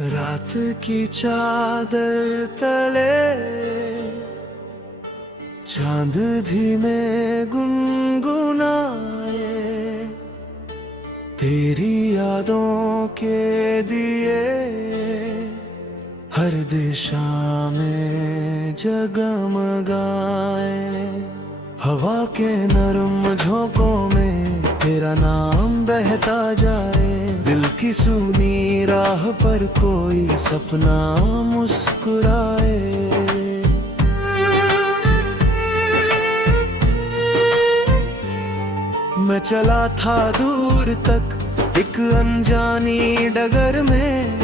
रात की चादर तले चांद धीमे गुनगुनाए, तेरी यादों के दिए हर दिशा में जगमगाए। हवा के नरम झोंकों में तेरा नाम बहता जाए, दिल की सूनी राह पर कोई सपना मुस्कुराए। मैं चला था दूर तक एक अनजानी डगर में,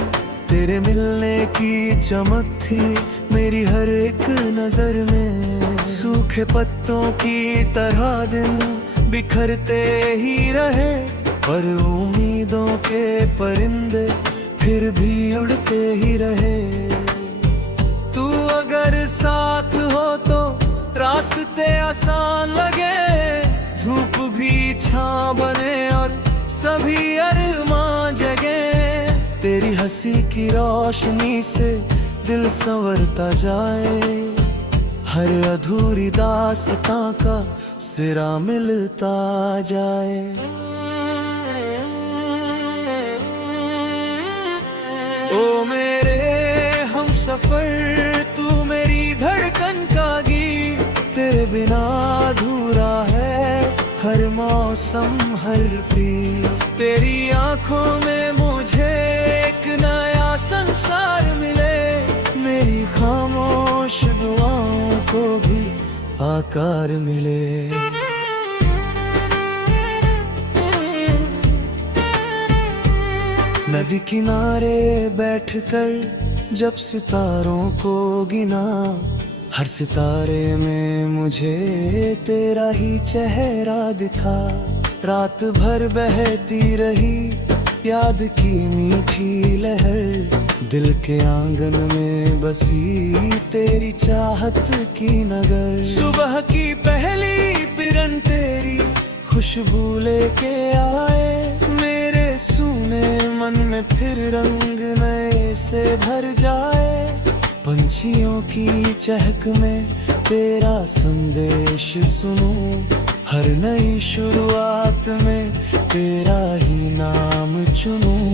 तेरे मिलने की चमक थी मेरी हर एक नजर में। सूखे पत्तों की तरह दिन बिखरते ही रहे, पर उम्मीदों के परिंदे फिर भी उड़ते ही रहे। तू अगर साथ हो तो रास्ते आसान लगे, धूप भी छां बने और सभी अरमां जगे। तेरी हंसी की रोशनी से दिल संवरता जाए, हर अधूरी दास्तां का सिरा मिलता जाए। ओ मेरे हम सफर, तू मेरी धड़कन का गीत, तेरे बिना अधूरा है हर मौसम हर प्रीत। तेरी आंखों में मुझे एक नया संसार मिले, मेरी खामोश दुआओं को भी आकार मिले। नदी किनारे बैठकर जब सितारों को गिना, हर सितारे में मुझे तेरा ही चेहरा दिखा। रात भर बहती रही याद की मीठी लहर, दिल के आंगन में बसी तेरी चाहत की नगर। सुबह की पहली किरण तेरी खुशबू लेके आए, मेरे सूने मन में फिर रंग नए से भर जाए। पंछियों की चहक में तेरा संदेश सुनूं, हर नई शुरुआत में तेरा ही नाम चुनूं।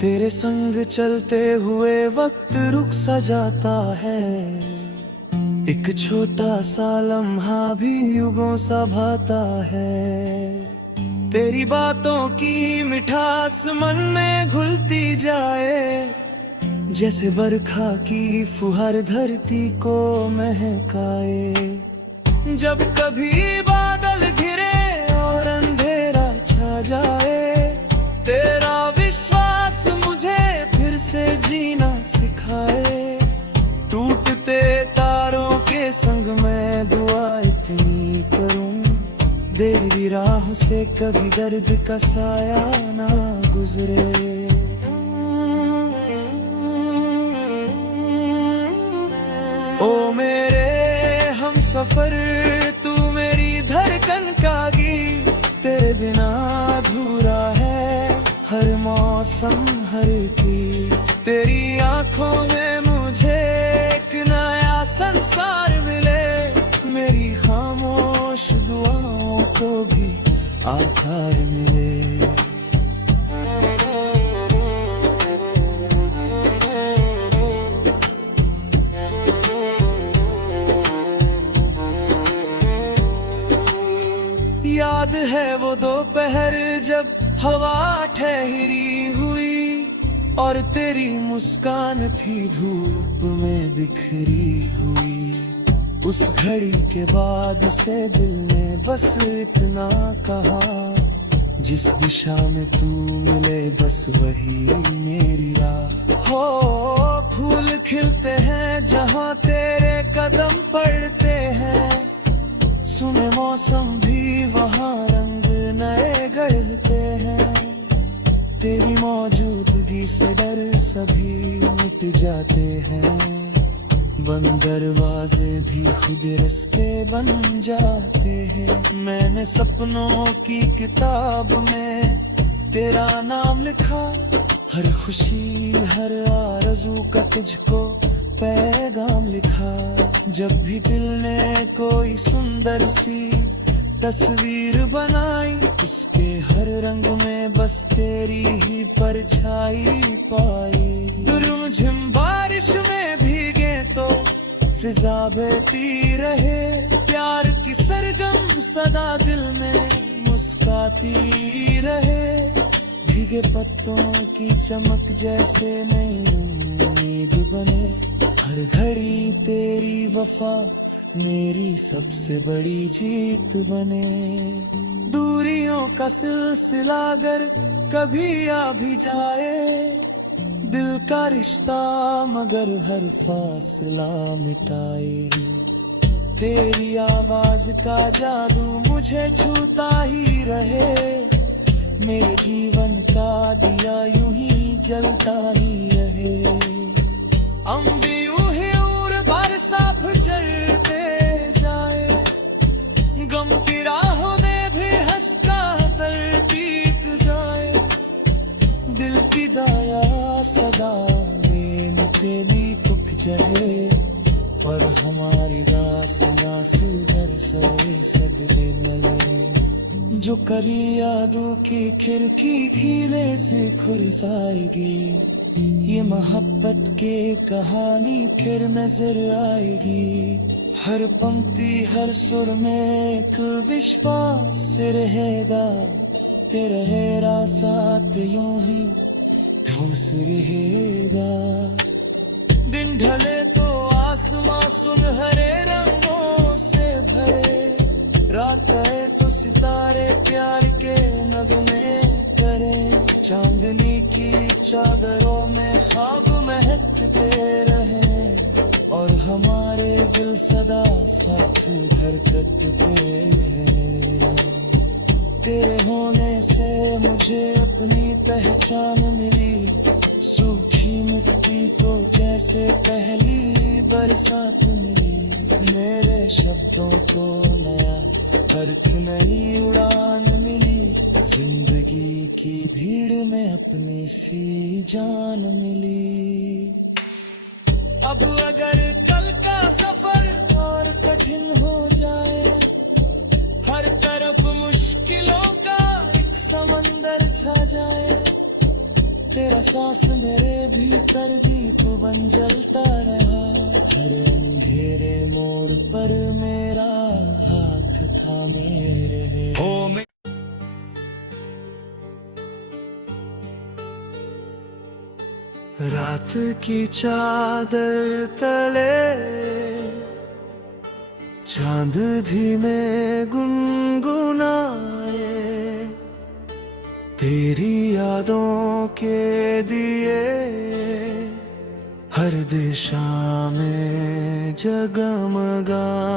तेरे संग चलते हुए वक्त रुक सा जाता है, एक छोटा सा लम्हा भी युगों सा भाता है। तेरी बातों की मिठास मन में घुलती जाए, जैसे बरखा की फुहार धरती को महकाए। जब कभी बादल घिरे और अंधेरा छा जाए, तेरा विश्वास मुझे फिर से जीना सिखाए। टूटते तारों के संग मैं दुआ इतनी करूं, तेरी राह से कभी दर्द का साया ना गुजरे। ओ मेरे हम सफर, तू मेरी धड़कन का गीत, तेरे बिना अधूरा है हर मौसम हर की। तेरी आंखों में मुझे एक नया संसार मिले, मेरी खामोश दुआओं को भी आकार मिले। याद है वो दोपहर जब हवा ठहरी हुई, और तेरी मुस्कान थी धूप में बिखरी हुई। उस घड़ी के बाद से दिल ने बस इतना कहा, जिस दिशा में तू मिले बस वही मेरी राह। हो फूल खिलते हैं जहाँ तेरे कदम पड़ते हैं, सुने मौसम भी वहाँ रंग नए गढ़ते हैं। तेरी मौजूदगी से डर सभी मिट जाते हैं, बंद दरवाजे भी खुद रास्ते बन जाते हैं। मैंने सपनों की किताब में तेरा नाम लिखा, हर खुशी हर आरज़ू का तुझको पैगाम लिखा। जब भी दिल ने कोई सुंदर सी तस्वीर बनाई, उसके हर रंग में बस तेरी ही परछाई पाई। रिमझिम बारिश में भीगे तो फिजा बहती रहे, प्यार की सरगम सदा दिल में मुस्काती रहे। भीगे पत्तों की चमक जैसे नई उम्मीद बने, हर घड़ी तेरी वफा मेरी सबसे बड़ी जीत बने। दूरियों का सिलसिला अगर कभी आ भी जाए, दिल का रिश्ता मगर हर फासला मिटाए। तेरी आवाज का जादू मुझे छूता ही रहे, मेरे जीवन का दिया यूं ही जलता ही रहे। हम भी यूं ही उम्र भर साथ चलते जाए, गम की राहों में भी हंसता तलतीत जाए। दिल की दाया सदा में मिटेगी टूट जाए, पर हमारी दास्तां सुधर सवे सदमे नले। जो करी यादों की खिड़की धीरे से खुरसाएगी, ये मोहब्बत के कहानी फिर नजर आएगी। हर पंक्ति हर सुर में एक विश्वास रहेगा, तेरा साथ यूं ही ठोस रहेगा। दिन ढले तो आसमां सुनहरे रंगों से भरे, रात आए तो सितारे प्यार के नगमे करे। चांदनी की चादरों में ख्वाब महकते रहे, और हमारे दिल सदा साथ धड़कते हैं। तेरे होने से मुझे अपनी पहचान मिली, सूखी मिट्टी को जैसे पहली बरसात मिली। मेरे शब्दों को नया अर्थ नई उड़ान मिली, जिंदगी की भीड़ में अपनी सी जान मिली। अब अगर कल का सफर और कठिन हो जाए, हर तरफ मुश्किलों का एक समंदर छा जाए, तेरा सांस मेरे भीतर दीप बन जलता रहा। हर अंधेरे मोड़ पर मेरा हाथ था मेरे। रात की चादर तले चांद धीमे गुनगुनाए, तेरी यादों के दिए हर दिशा में जगमगाए।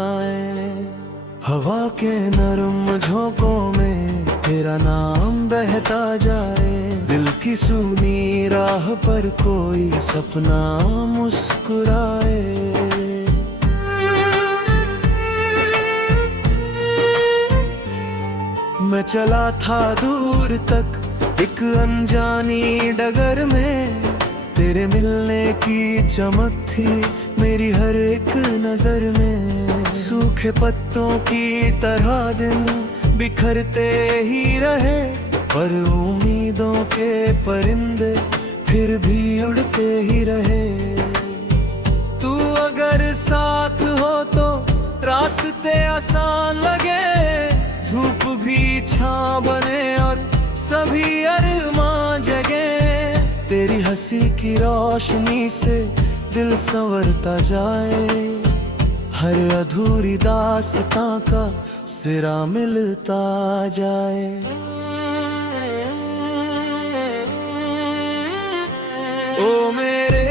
हवा के नरम झोंकों में तेरा नाम बहता जाए, दिल की सूनी राह पर कोई सपना मुस्कुराए। मैं चला था दूर तक एक अनजानी डगर में, तेरे मिलने की चमक थी मेरी हर एक नजर में। सूखे पत्तों की तरह दिन बिखरते ही रहे, पर उम्मीदों के परिंदे फिर भी उड़ते ही रहे। तू अगर साथ हो तो रास्ते आसान लगे, धूप भी छां बने और सभी अरमां जगे। तेरी हंसी की रोशनी से दिल संवरता जाए, हर अधूरी दास्तां का सिरा मिलता जाए। ओ मेरे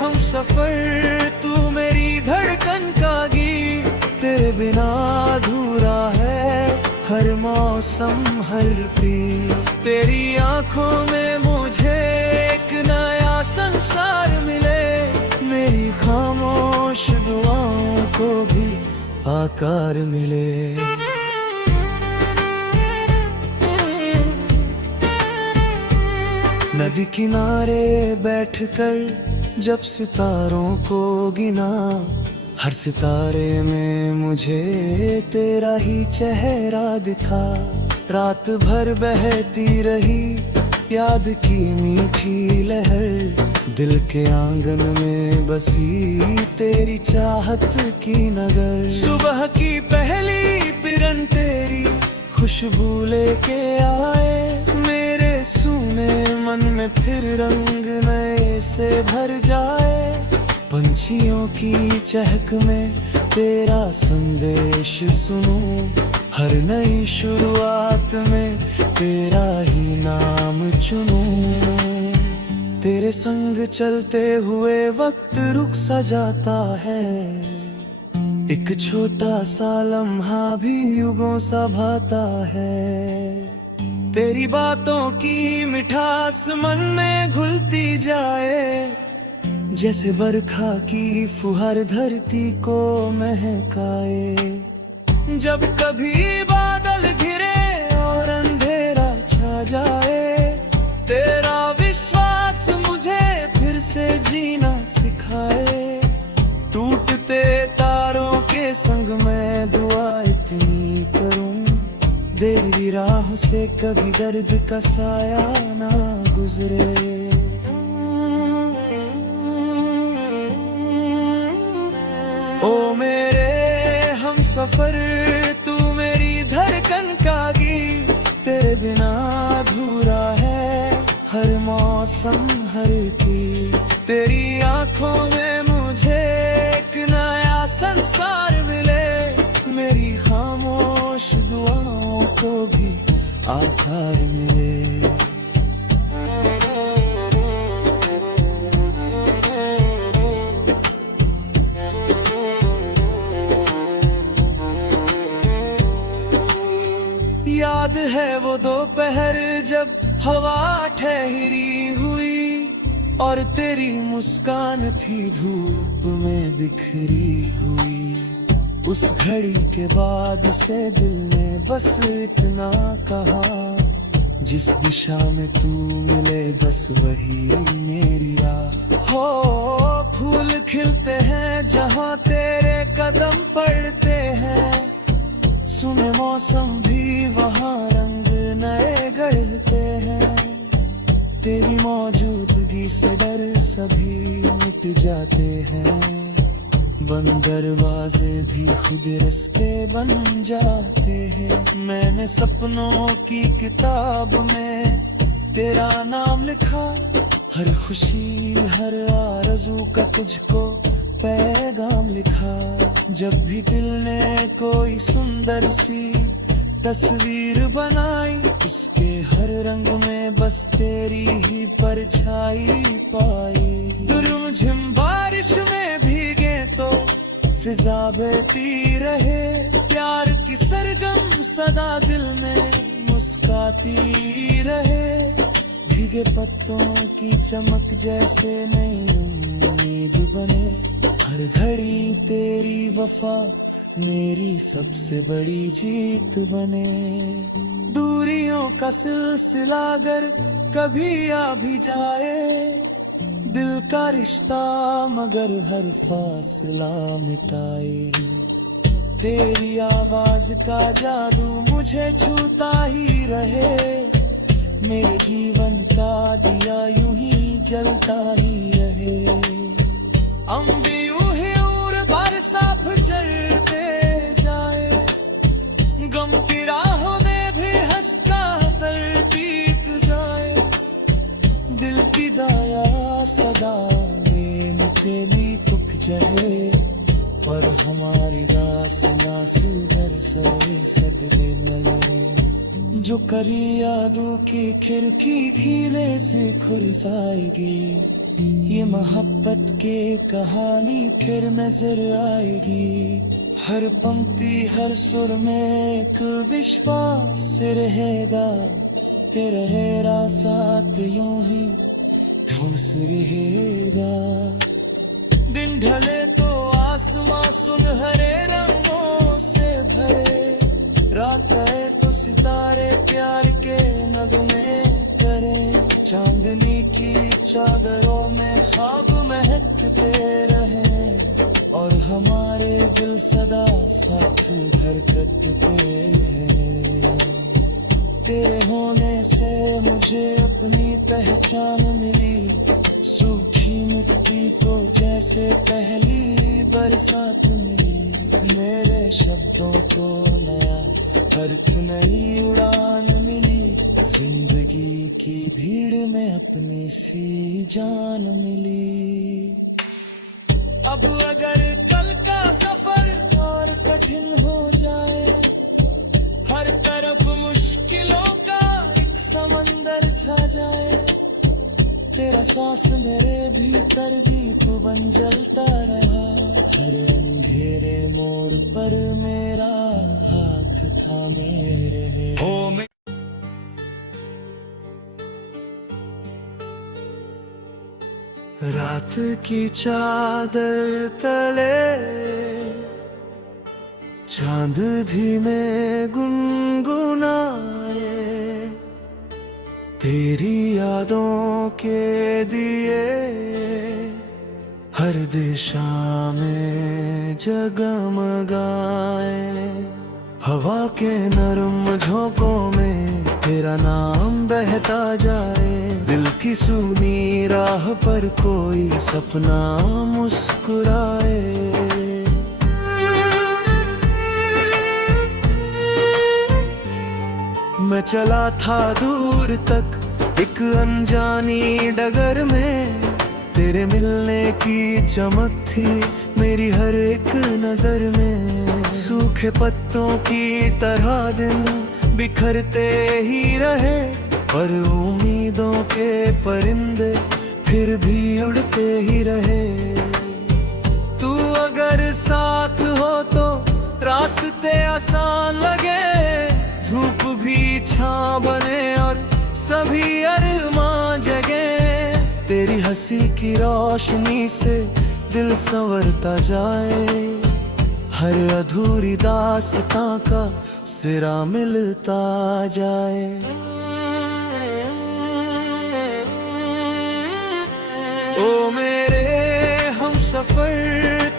हम सफर, तू मेरी धड़कन का गीत, तेरे बिना अधूरा है हर मौसम हर प्रीत। तेरी आंखों में मुझे एक नया संसार मिले, मेरी खामोश दुआओं को भी आकार मिले। नदी किनारे बैठकर जब सितारों को गिना, हर सितारे में मुझे तेरा ही चेहरा दिखा। रात भर बहती रही याद की मीठी लहर, दिल के आंगन में बसी तेरी चाहत की नगर। सुबह की पहली किरण तेरी खुशबू लेके आए, मेरे सूने मन में फिर रंग नए से भर जाए। पंछियों की चहक में तेरा संदेश सुनूं, हर नई शुरुआत में तेरा ही नाम चुनूं। तेरे संग चलते हुए वक्त रुक सा जाता है, एक छोटा सा लम्हा भी युगों सा भाता है। तेरी बातों की मिठास मन में घुलती जाए, जैसे बरखा की फुहार धरती को महकाए। जब कभी बादल घिरे और अंधेरा छा जाए, तेरा विश्वास मुझे फिर से जीना सिखाए। टूटते तारों के संग मैं दुआ इतनी करूं, तेरी राह से कभी दर्द का साया ना गुजरे। ओ मेरे हम सफर, तू मेरी धड़कन का गीत, तेरे बिना अधूरा है हर मौसम हर की। तेरी आंखों में मुझे एक नया संसार मिले, मेरी खामोश दुआओं को भी आकार मिले। याद है वो दोपहर जब हवा ठहरी हुई, और तेरी मुस्कान थी धूप में बिखरी हुई। उस घड़ी के बाद से दिल ने बस इतना कहा, जिस दिशा में तू मिले बस वही मेरी राह। हो फूल खिलते हैं जहाँ तेरे कदम पड़ते हैं, सुने मौसम भी वहाँ रंग नए गढ़ते हैं। तेरी मौजूदगी से डर सभी मिट जाते हैं, बंद दरवाजे भी खुद रास्ते बन जाते हैं। मैंने सपनों की किताब में तेरा नाम लिखा, हर खुशी हर आरज़ू का तुझको पैगाम लिखा। जब भी दिल ने कोई सुंदर सी तस्वीर बनाई, उसके हर रंग में बस तेरी ही परछाई पाई। रिमझिम बारिश में भीगे तो फिजा बहती रहे, प्यार की सरगम सदा दिल में मुस्काती रहे। भीगे पत्तों की चमक जैसे नई उम्मीद बने, हर घड़ी तेरी वफा मेरी सबसे बड़ी जीत बने। दूरियों का सिलसिला अगर कभी आ भी जाए, दिल का रिश्ता मगर हर फासला मिटाए। तेरी आवाज का जादू मुझे छूता ही रहे, मेरे जीवन का दिया यूं ही जलता ही रहे। अम्बी यूं ही उर भर साफ चलते जाए, गम की राहों में भी हंस का तलतीक जाए। दिल की दाया सदा में तेरी कुक जाए, पर हमारी दासना सुगर सरे सदले नले। जो करी यादों की खिड़की धीरे से खुरसाएगी, ये मोहब्बत के कहानी फिर नजर आएगी। हर पंक्ति हर सुर में एक विश्वास रहेगा, तेरा साथ यूं ही ठोस रहेगा। दिन ढले तो आसमां सुनहरे रंगों से भरे, रात आए तो सितारे प्यार के नगमे करे। चांदनी की चादरों में ख्वाब महकते रहे और हमारे दिल सदा साथ धड़कते हैं। तेरे होने से मुझे अपनी पहचान मिली, सूखी मिट्टी को जैसे पहली बरसात मिली। मेरे शब्दों को नया अर्थ, नई उड़ान मिली। जिंदगी की भीड़ में अपनी सी जान मिली। अब अगर कल का सफर और कठिन हो जाए, हर तरफ मुश्किलों का एक समंदर छा जाए, तेरा सांस मेरे भीतर दीप बन जलता रहा। हर अंधेरे मोड़ पर मेरा हाथ था मेरे। ओ मैं रात की चादर तले चांद धीमे गुनगुनाए, तेरी यादों के दिए हर दिशा में जगमगाए। हवा के नरम झोंकों में तेरा नाम बहता जाए, दिल की सूनी राह पर कोई सपना मुस्कुराए। मैं चला था दूर तक एक अनजानी डगर में, तेरे मिलने की चमक थी मेरी हर एक नजर में। सूखे पत्तों की तरह दिन बिखरते ही रहे, पर उम्मीदों के परिंदे फिर भी उड़ते ही रहे। तू अगर साथ हो तो रास्ते आसान लगे, धूप भी छां बने और सभी अरमां जगे। तेरी हंसी की रोशनी से दिल संवरता जाए, हर अधूरी दास्तां का सिरा मिलता जाए। ओ मेरे हम सफर,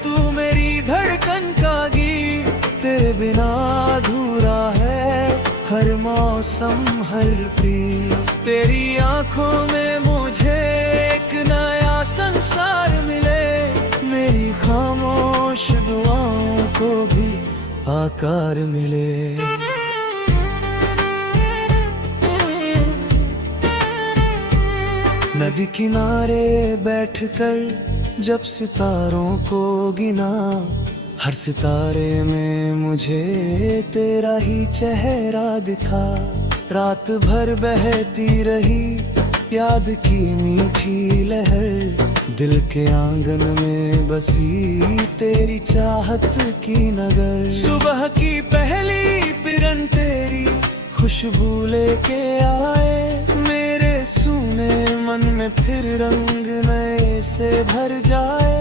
तू मेरी धड़कन का गीत, तेरे बिना अधूरा है हर मौसम हर प्रीत। तेरी आंखों में मुझे एक नया संसार मिले, मेरी खामोश दुआओं को भी आकार मिले। नदी किनारे बैठकर जब सितारों को गिना, हर सितारे में मुझे तेरा ही चेहरा दिखा। रात भर बहती रही याद की मीठी लहर, दिल के आंगन में बसी तेरी चाहत की नगर। सुबह की पहली किरण तेरी खुशबू लेके आए, मेरे सूने मन में फिर रंग नए से भर जाए।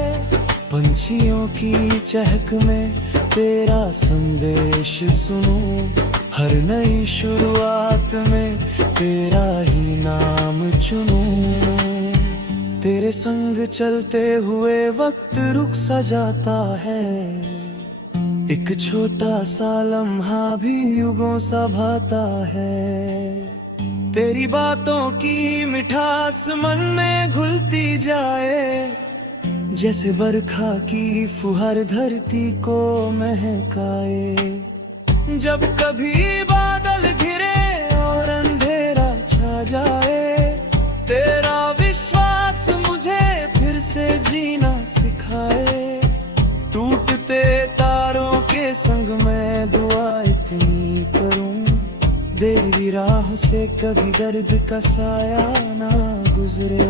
पंछियों की चहक में तेरा संदेश सुनूं, हर नई शुरुआत में तेरा ही नाम चुनूं। तेरे संग चलते हुए वक्त रुक सा जाता है, एक छोटा सा लम्हा भी युगों सा भाता है। तेरी बातों की मिठास मन में घुलती जाए, जैसे बरखा की फुहार धरती को महकाए। जब कभी बादल घिरे और अंधेरा छा जाए, तेरा विश्वास मुझे फिर से जीना सिखाए। टूटते तारों के संग मैं दुआ इतनी करूं, तेरी राह से कभी दर्द का साया ना गुजरे।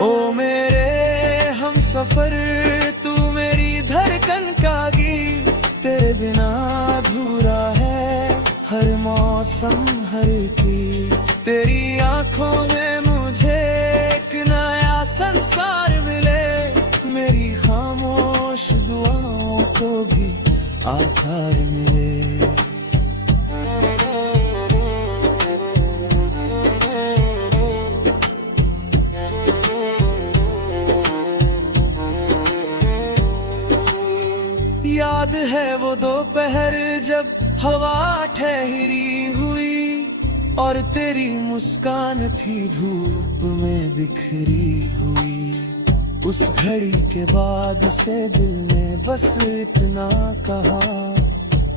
ओ मेरे हम सफर, तू मेरी धड़कन का गीत, तेरे बिना अधूरा है हर मौसम हर की। तेरी आंखों में मुझे एक नया संसार मिले, मेरी खामोश दुआओं को भी आकार मिले। याद है वो दोपहर जब हवा ठहरी हुई और तेरी मुस्कान थी धूप में बिखरी हुई। उस घड़ी के बाद से दिल ने बस इतना कहा,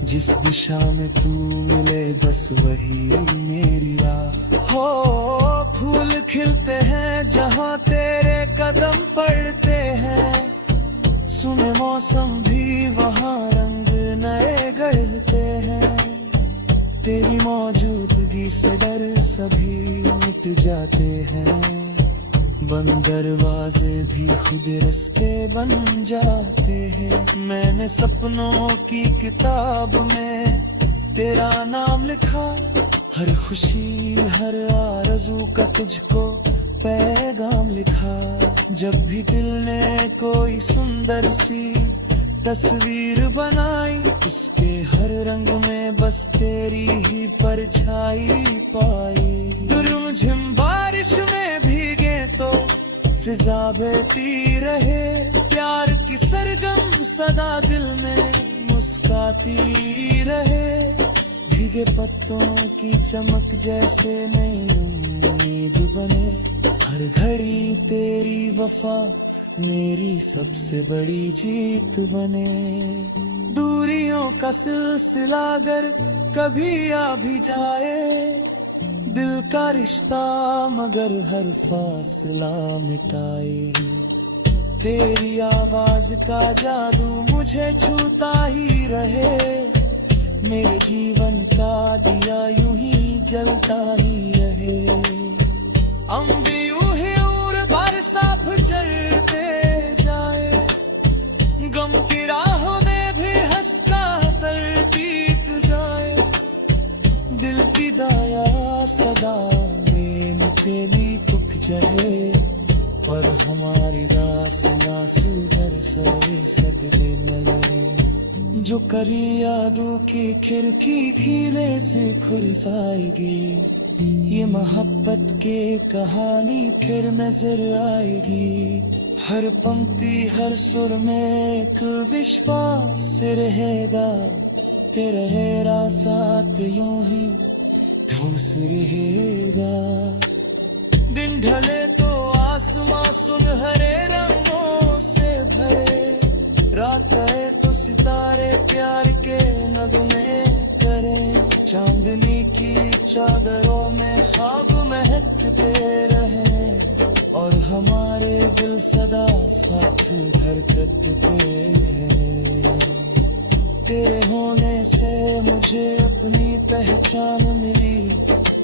जिस दिशा में तू मिले बस वही मेरी राह। हो फूल खिलते हैं जहाँ तेरे कदम पड़ते हैं, सुने मौसम भी वहाँ रंग नए गढ़ते हैं। तेरी मौजूदगी से डर सभी मिट जाते हैं, बंद दरवाजे भी खुद रास्ते बन जाते हैं। मैंने सपनों की किताब में तेरा नाम लिखा, हर खुशी हर आरज़ू का तुझको पैगाम लिखा। जब भी दिल ने कोई सुंदर सी तस्वीर बनाई, उसके हर रंग में बस तेरी ही परछाई पाई। रिमझिम बारिश में भीगे तो फिजा बहती रहे, प्यार की सरगम सदा दिल में मुस्काती रहे। भीगे पत्तों की चमक जैसे नई उम्मीद बने, हर घड़ी तेरी वफा मेरी सबसे बड़ी जीत बने। दूरियों का सिलसिला अगर कभी आ भी जाए, दिल का रिश्ता मगर हर फासला मिटाए। तेरी आवाज का जादू मुझे छूता ही रहे, मेरे जीवन का दिया यूं ही जलता ही रहे। अम्बी यूं ही उर भर साफ चलते जाए, गम की राहों में भी हंसता तलपीत जाए। दिल की दाया सदा में मुझे भी कुक जाए, पर हमारी दास नास घर सवे सदमे न लड़े। जो करी यादों की खिड़की धीरे से खुरसाएगी, ये मोहब्बत के कहानी फिर नजर आएगी। हर पंक्ति हर सुर में एक विश्वास रहेगा, तेरा साथ यूं ही ठोस रहेगा। दिन ढले तो आसमां सुनहरे रंगों से भरे, रात आए तो सितारे प्यार के नगमे करें। चांदनी की चादरों में ख्वाब महकते रहे, और हमारे दिल सदा साथ धड़कते हैं। तेरे होने से मुझे अपनी पहचान मिली,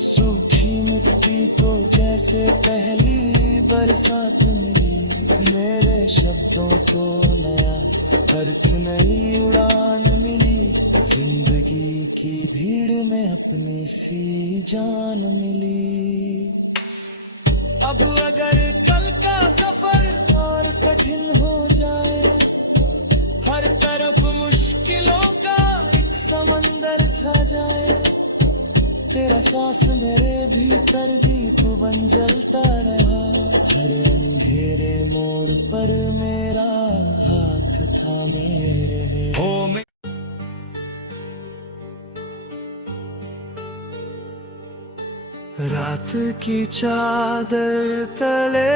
सूखी मिट्टी को जैसे पहली बरसात मिली। मेरे शब्दों को नया अर्थ नई उड़ान मिली, जिंदगी की भीड़ में अपनी सी जान मिली। अब अगर कल का सफर और कठिन हो जाए, हर तरफ मुश्किलों का एक समंदर छा जाए, तेरा सांस मेरे भीतर दीप बन जलता रहा। हर अंधेरे मोड़ पर मेरा हाथ था मेरे। रात की चादर तले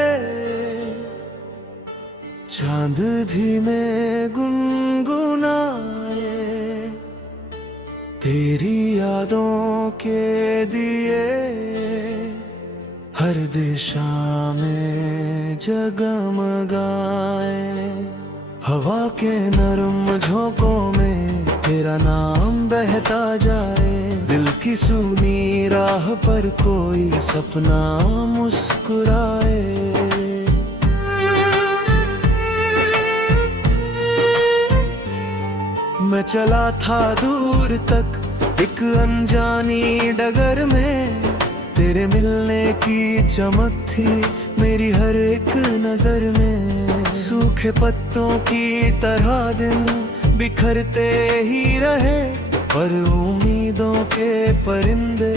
चांद धीमे गुनगुनाए, तेरी यादों के दिए हर दिशा में जगमगाए। हवा के नरम झोंकों में तेरा नाम बहता जाए, दिल की सूनी राह पर कोई सपना मुस्कुराए। मैं चला था दूर तक एक अनजानी डगर में, तेरे मिलने की चमक थी मेरी हर एक नजर में। सूखे पत्तों की तरह दिन बिखरते ही रहे, पर उम्मीदों के परिंदे